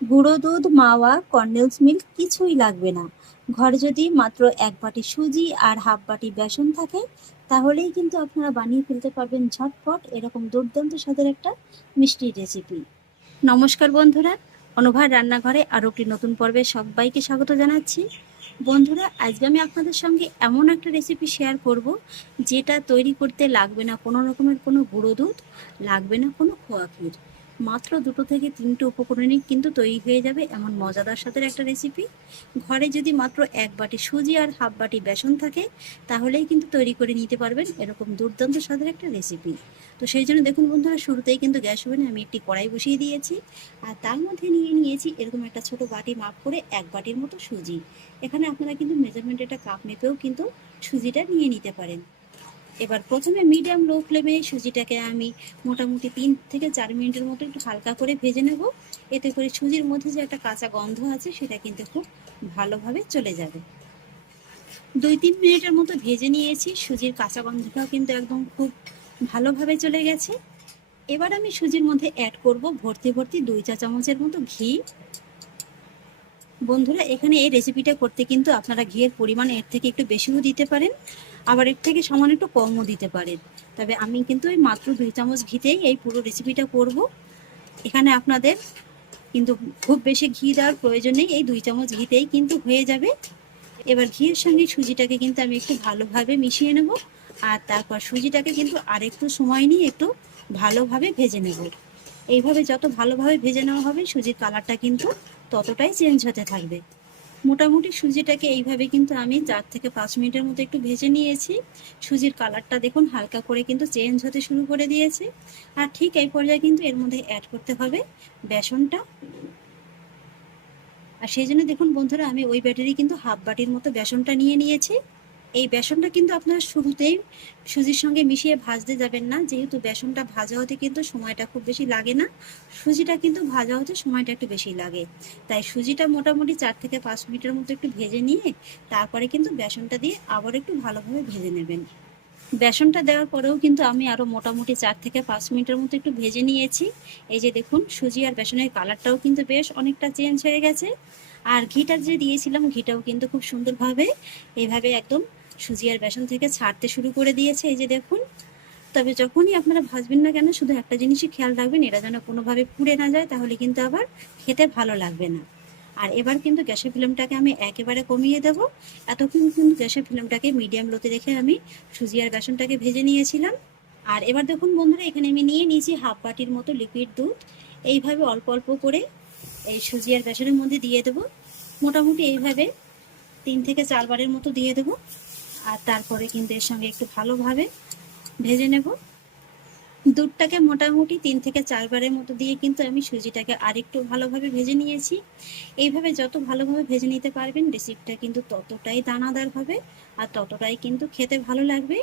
গুঁড়ো দুধ, মাওয়া, condense milk কিছুই লাগবে না। ঘরে যদি মাত্র 1 বাটি সুজি আর হাফ বাটি বেসন থাকে, তাহলেই কিন্তু আপনারা বানিয়ে ফেলতে পারবেন ঝটপট এরকম দুর্দান্ত স্বাদের একটা মিষ্টি রেসিপি। নমস্কার বন্ধুরা, অনুভার রান্নাঘরে আরও একটি নতুন পর্বে সবাইকে স্বাগত জানাচ্ছি। বন্ধুরা, আজকে আমি আপনাদের সঙ্গে এমন একটা রেসিপি শেয়ার করব, যেটা তৈরি করতে লাগবে না কোনো রকমের কোনো গুঁড়ো দুধ, লাগবে না কোনো খোয়া ক্ষীর। মাত্র 2 থেকে 3টে উপকরণেই কিন্তু তৈরি হয়ে যাবে এমন মজাদার স্বাদের একটা রেসিপি। ঘরে যদি মাত্র 1 বাটি সুজি আর হাফ বাটি বেসন থাকে, তাহলেই কিন্তু তৈরি করে নিতে পারবেন এরকম দুর্দান্ত স্বাদের একটা রেসিপি। তো সেই জন্য দেখুন বন্ধুরা, শুরুতেই কিন্তু গ্যাস ওভেনে আমি একটি কড়াই বসিয়ে দিয়েছি, আর তার মধ্যে নিয়ে নিয়েছি এরকম একটা ছোট বাটি মাপ করে 1 বাটির মতো সুজি। এখানে আপনারা কিন্তু মেজারমেন্ট একটা কাপ মেপেও কিন্তু সুজিটা নিয়ে নিতে পারেন। এবার প্রথমে মিডিয়াম লো ফ্লেমে সুজিটাকে আমি মোটামুটি 3 থেকে 4 মিনিটের মতো একটু হালকা করে ভেজে নেব। এতে করে সুজির মধ্যে যে একটা কাঁচা গন্ধ আছে সেটা কিন্তু খুব ভালোভাবে চলে যাবে। 2-3 মিনিটের মতো ভেজে নিয়েছি, সুজির কাঁচা গন্ধটাও কিন্তু একদম খুব ভালোভাবে চলে গেছে। এবার আমি সুজির মধ্যে অ্যাড করব ভর্তি ভর্তি 2 চা চামচের মতো ঘি। বন্ধুরা, এখানে এই রেসিপিটা করতে কিন্তু আপনারা ঘিয়ের পরিমাণ এর থেকে একটু বেশিও দিতে পারেন, আবার এর থেকে সামান্য একটু কমও দিতে পারেন। তবে আমি কিন্তু এই মাত্র 2 চামচ ঘিতেই এই পুরো রেসিপিটা করব। এখানে আপনাদের কিন্তু খুব বেশি ঘি দেওয়ার প্রয়োজন নেই, এই 2 চামচ ঘিতেই কিন্তু হয়ে যাবে। এবার ঘিয়ের সঙ্গে সুজিটাকে কিন্তু আমি একটু ভালোভাবে মিশিয়ে নেব, আর তারপর সুজিটাকে কিন্তু আরেকটু সময় নিয়ে একটু ভালোভাবে ভেজে নেব। এইভাবে যত ভালোভাবে ভেজে নেওয়া হবে, সুজির কালারটা কিন্তু ততটাই চেঞ্জ হতে থাকবে। মোটামুটি সুজিটাকে এইভাবে কিন্তু আমি 4 থেকে 5 মিনিটের মতো একটু ভেজে নিয়েছি। সুজির কালারটা দেখুন হালকা করে কিন্তু চেঞ্জ হতে শুরু করে দিয়েছে। আর ঠিক এই পর্যায়ে কিন্তু এর মধ্যে অ্যাড করতে হবে বেসনটা। আর সেই জন্য দেখুন বন্ধুরা, আমি ওই ব্যাটারি কিন্তু হাফ বাটির মতো বেসনটা নিয়ে নিয়েছি। এই বেসনটা কিন্তু আপনারা শুরুতেই সুজির সঙ্গে মিশিয়ে ভাজতে যাবেন না, যেহেতু বেসনটা ভাজা হতে কিন্তু সময়টা খুব বেশি লাগে না, সুজিটা কিন্তু ভাজা হতে সময়টা একটু বেশি লাগে। তাই সুজিটা মোটামুটি 4 থেকে 5 মিনিটের মতো একটু ভেজে নিয়ে তারপরে কিন্তু বেসনটা দিয়ে আবার একটু ভালোভাবে ভেজে নেবেন। বেসনটা দেওয়ার পরেও কিন্তু আমি আরও মোটামুটি 4 থেকে 5 মিনিটের মতো একটু ভেজে নিয়েছি। এই যে দেখুন, সুজি আর বেসনের কালারটাও কিন্তু বেশ অনেকটা চেঞ্জ হয়ে গেছে। আর ঘিটা যে দিয়েছিলাম, ঘিটাও কিন্তু খুব সুন্দরভাবে এইভাবে একদম সুজি আর বেসন থেকে ছাড়তে শুরু করে দিয়েছে, এই যে দেখুন। তবে যখনই আপনারা ভাজবেন না কেন, শুধু একটা জিনিসই খেয়াল রাখবেন, এটা যেন কোনোভাবে পুড়ে না যায়, তাহলে কিন্তু আবার খেতে ভালো লাগবে না। আর এবার কিন্তু গ্যাসের ফ্লেমটাকে আমি একেবারে কমিয়ে দেব। এতক্ষণ কিন্তু গ্যাসের ফ্লেমটাকে মিডিয়াম লোতে রেখে আমি সুজি আর বেসনটাকে ভেজে নিয়েছিলাম। আর এবার দেখুন বন্ধুরা, এখানে আমি নিয়ে নিয়েছি হাফ বাটির মতো লিকুইড দুধ। এইভাবে অল্প অল্প করে এই সুজি আর বেসনের মধ্যে দিয়ে দেবো। মোটামুটি এইভাবে 3 থেকে 4 বারের মতো দিয়ে দেবো। আর তারপরে কিন্তু এর সঙ্গে একটু ভালোভাবে ভেজে নেব। দুধটাকে মোটামুটি 3 থেকে 4 বারের মতো দিয়ে কিন্তু আমি সুজিটাকে আরেকটু ভালোভাবে ভেজে নিয়েছি। এইভাবে যত ভালোভাবে ভেজে নিতে পারবেন, রেসিপিটা কিন্তু ততটাই দানাদার হবে আর ততটাই কিন্তু খেতে ভালো লাগবে।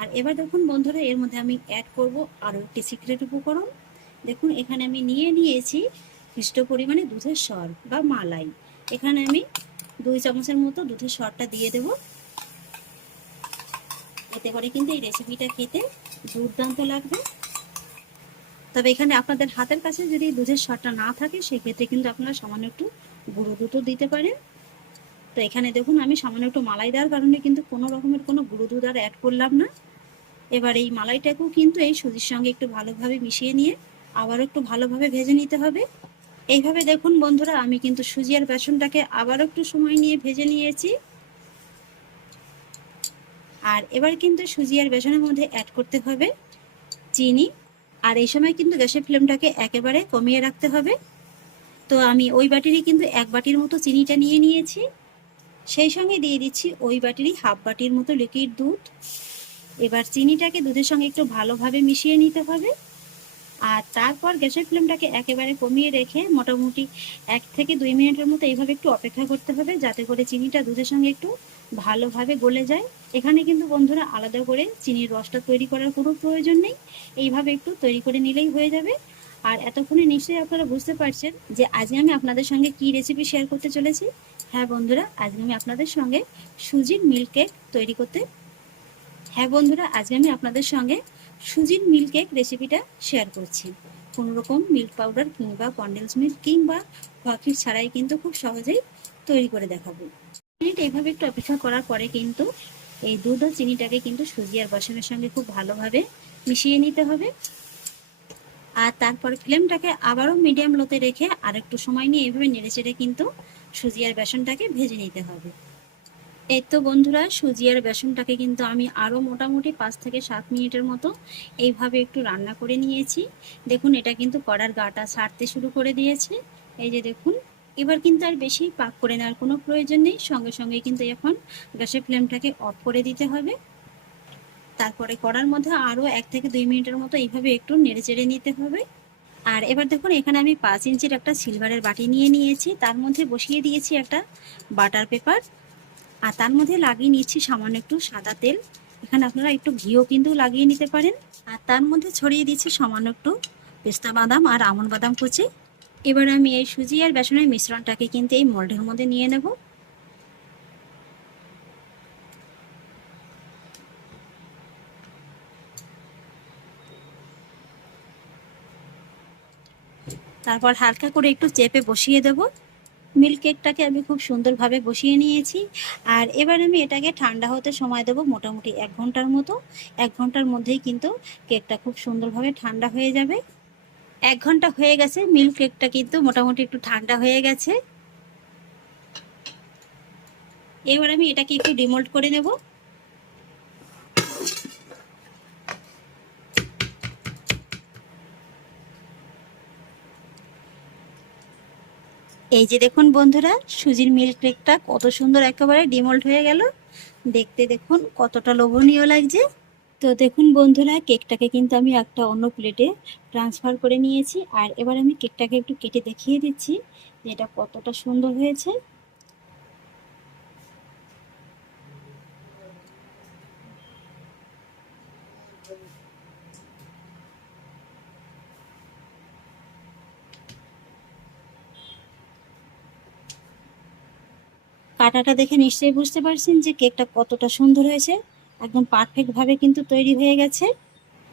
আর এবার দেখুন বন্ধুরা, এর মধ্যে আমি অ্যাড করব আরও একটি সিক্রেট উপকরণ। দেখুন, এখানে আমি নিয়ে নিয়েছি মিষ্ট পরিমাণে দুধের সর বা মালাই। এখানে আমি 2 চামচের মতো দুধের সরটা দিয়ে দেব। এতে করে কিন্তু এই রেসিপিটা খেতে দুর্দান্ত লাগবে। তবে এখানে আপনাদের হাতের কাছে যদি দুধের সরটা না থাকে, সেক্ষেত্রে কিন্তু আপনারা সামান্য একটু গুঁড়ো দুধও দিতে পারেন। তো এখানে দেখুন, আমি সামান্য একটু মালাই দেওয়ার কারণে কিন্তু কোনো রকমের কোনো গুঁড়ো দুধ আর অ্যাড করলাম না। এবার এই মালাইটাকেও কিন্তু এই সুজির সঙ্গে একটু ভালোভাবে মিশিয়ে নিয়ে আবারও একটু ভালোভাবে ভেজে নিতে হবে। এইভাবে দেখুন বন্ধুরা, আমি কিন্তু সুজি আর বেসনটাকে আবারও একটু সময় নিয়ে ভেজে নিয়েছি। আর এবার কিন্তু সুজি আর বেসনের মধ্যে অ্যাড করতে হবে চিনি। আর এই সময় কিন্তু গ্যাসের ফ্লেমটাকে একেবারে কমিয়ে রাখতে হবে। তো আমি ওই বাটিরই কিন্তু 1 বাটির মতো চিনিটা নিয়ে নিয়েছি। সেই সঙ্গে দিয়ে দিচ্ছি ওই বাটিরই হাফ বাটির মতো লিকুইড দুধ। এবার চিনিটাকে দুধের সঙ্গে একটু ভালোভাবে মিশিয়ে নিতে হবে। আর তারপর গ্যাসের ফ্লেমটাকে একেবারে কমিয়ে রেখে মোটামুটি 1 থেকে 2 মিনিটের মতো এইভাবে একটু অপেক্ষা করতে হবে, যাতে করে চিনিটা দুধের সঙ্গে একটু ভালোভাবে গলে যায়। এখানে কিন্তু বন্ধুরা আলাদা করে চিনির রসটা তৈরি করার কোনো প্রয়োজন নেই, এইভাবে একটু তৈরি করে নিলেই হয়ে যাবে। আর এতক্ষণে নিশ্চয়ই আপনারা বুঝতে পারছেন যে আজকে আমি আপনাদের সঙ্গে কি রেসিপি শেয়ার করতে চলেছি। হ্যাঁ বন্ধুরা, আজকে আমি আপনাদের সঙ্গে সুজির মিল্ক কেক তৈরি করতে হ্যাঁ বন্ধুরা, আজকে আমি আপনাদের সঙ্গে সুজির মিল্ক কেক রেসিপিটা শেয়ার করছি। কোনো রকম মিল্ক পাউডার কিংবা কনডেন্স মিল্ক কিংবা ক্ষীর ছাড়াই কিন্তু খুব সহজেই তৈরি করে দেখাবো। মিনিট এইভাবে একটু অপেক্ষা করার পরে কিন্তু এই দুধ ও চিনিটাকে কিন্তু সুজি আর বেসনের সঙ্গে খুব ভালোভাবে মিশিয়ে নিতে হবে। আর তারপর ফ্লেমটাকে আবারও মিডিয়াম লোতে রেখে আরেকটু সময় নিয়ে এভাবে নেড়েচেড়ে কিন্তু সুজি আর বেসনটাকে ভেজে নিতে হবে। এই তো বন্ধুরা, সুজি আর বেসনটাকে কিন্তু আমি আরও মোটামুটি 5 থেকে 7 মিনিটের মতো এইভাবে একটু রান্না করে নিয়েছি। দেখুন এটা কিন্তু কড়ার গাটা ছাড়তে শুরু করে দিয়েছে। এই যে দেখুন, এবার কিন্তু আর বেশি পাক করে নেওয়ার কোনো প্রয়োজন নেই, সঙ্গে সঙ্গে কিন্তু এখন গ্যাসের ফ্লেমটাকে অফ করে দিতে হবে। তারপরে কড়ার মধ্যে আরও 1 থেকে 2 মিনিটের মতো এইভাবে একটু নেড়েচেড়ে নিতে হবে। আর এবার দেখুন এখানে আমি 5 ইঞ্চির একটা সিলভারের বাটি নিয়ে নিয়েছি, তার মধ্যে বসিয়ে দিয়েছি একটা বাটার পেপার, আর তার মধ্যে লাগিয়ে নিচ্ছি সামান্য একটু সাদা তেল। এখানে আপনারা একটু ঘিও কিন্তু লাগিয়ে নিতে পারেন। আর তার মধ্যে ছড়িয়ে দিচ্ছি সামান্য একটু পেস্তা বাদাম আর আমন্ড বাদাম কুচি। এবার আমি এই সুজি আর বেসনের মিশ্রণটাকে কিন্তু এই মোল্ডের মধ্যে নিয়ে নেব। তারপর হালকা করে একটু চেপে বসিয়ে দেব। মিল্ক কেকটাকে আমি খুব সুন্দরভাবে বসিয়ে নিয়েছি। আর এবার আমি এটাকে ঠান্ডা হতে সময় দেবো মোটামুটি 1 ঘন্টার মতো। 1 ঘন্টার মধ্যেই কিন্তু কেকটা খুব সুন্দরভাবে ঠান্ডা হয়ে যাবে। 1 ঘন্টা হয়ে গেছে, মিল্ক কেকটা কিন্তু মোটামুটি একটু ঠান্ডা হয়ে গেছে। এবার আমি এটাকে একটু ডিমোল্ড করে নেব। এই যে দেখুন বন্ধুরা, সুজির মিল্ক কেকটা কত সুন্দর একেবারে ডিমোল্ড হয়ে গেল। দেখতে দেখুন কতটা লোভনীয় লাগছে। তো দেখুন বন্ধুরা, কেকটাকে কিন্তু আমি একটা অন্য প্লেটে ট্রান্সফার করে নিয়েছি। আর এবার আমি কেকটাকে একটু কেটে দেখিয়ে দিচ্ছি যে এটা কতটা সুন্দর হয়েছে। কাটাটা দেখে নিশ্চয়ই বুঝতে পারছেন যে কেকটা কতটা সুন্দর হয়েছে। একদম পারফেক্ট ভাবে কিন্তু তৈরি হয়ে গেছে।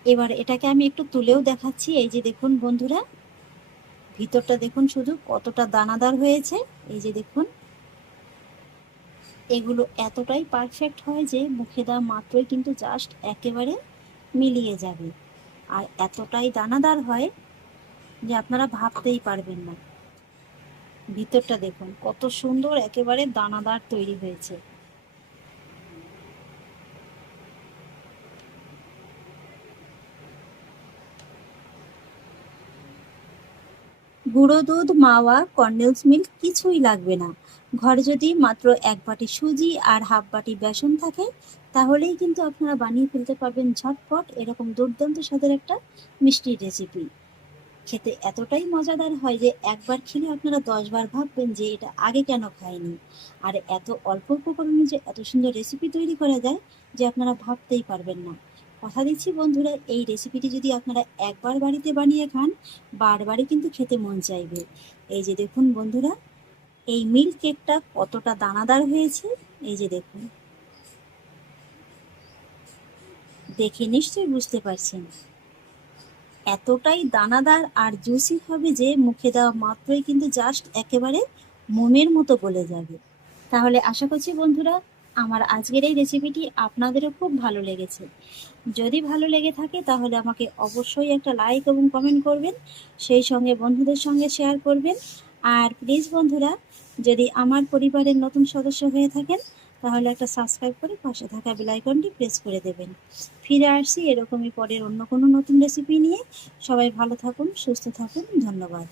এবার এটাকে আমি একটু তুলেও দেখাচ্ছি। এই যে দেখুন বন্ধুরা, ভিতরটা দেখুন শুধু কতটা দানাদার হয়েছে। এই যে দেখুন, এগুলো এতটাই পারফেক্ট হয় যে মুখে দেওয়া মাত্রই কিন্তু জাস্ট একেবারে মিলিয়ে যাবে। আর এতটাই দানাদার হয় যে আপনারা ভাবতেই পারবেন না। ভিতরটা দেখুন কত সুন্দর একেবারে দানাদার তৈরি হয়েছে। গুঁড়ো দুধ, মাওয়া, কনডেন্স মিল্ক কিছুই লাগবে না। ঘরে যদি মাত্র 1 বাটি সুজি আর হাফ বাটি বেসন থাকে, তাহলেই কিন্তু আপনারা বানিয়ে ফেলতে পারবেন ঝটপট এরকম দুর্দান্ত স্বাদের একটা মিষ্টির রেসিপি। খেতে এতটাই মজাদার হয় যে একবার খেলে আপনারা 10 বার ভাববেন যে এটা আগে কেন খাইনি। আর এত অল্প উপকরণে যে এত সুন্দর রেসিপি তৈরি করা যায় যে আপনারা ভাবতেই পারবেন না। কথা দিচ্ছি বন্ধুরা, এই রেসিপিটি যদি আপনারা একবার বাড়িতে বানিয়ে খান, বারবারই কিন্তু খেতে মন চাইবে। এই যে দেখুন বন্ধুরা, এই মিল্ক কেকটা কতটা দানাদার হয়েছে। এই যে দেখুন, দেখে নিশ্চয়ই বুঝতে পারছেন এতটাই দানাদার আর জুসি হবে যে মুখে দেওয়া মাত্রই কিন্তু জাস্ট একেবারে মোমের মতো গলে যাবে। তাহলে আশা করছি বন্ধুরা, আমার আজকের এই রেসিপিটি আপনাদেরও খুব ভালো লেগেছে। যদি ভালো লেগে থাকে তাহলে আমাকে অবশ্যই একটা লাইক এবং কমেন্ট করবেন, সেই সঙ্গে বন্ধুদের সঙ্গে শেয়ার করবেন। আর প্লিজ বন্ধুরা, যদি আমার পরিবারের নতুন সদস্য হয়ে থাকেন তাহলে একটা সাবস্ক্রাইব করে পাশে থাকা বেল আইকনটি প্রেস করে দেবেন। ফিরে আসছি এরকমই পরের অন্য কোনো নতুন রেসিপি নিয়ে। সবাই ভালো থাকুন, সুস্থ থাকুন, ধন্যবাদ।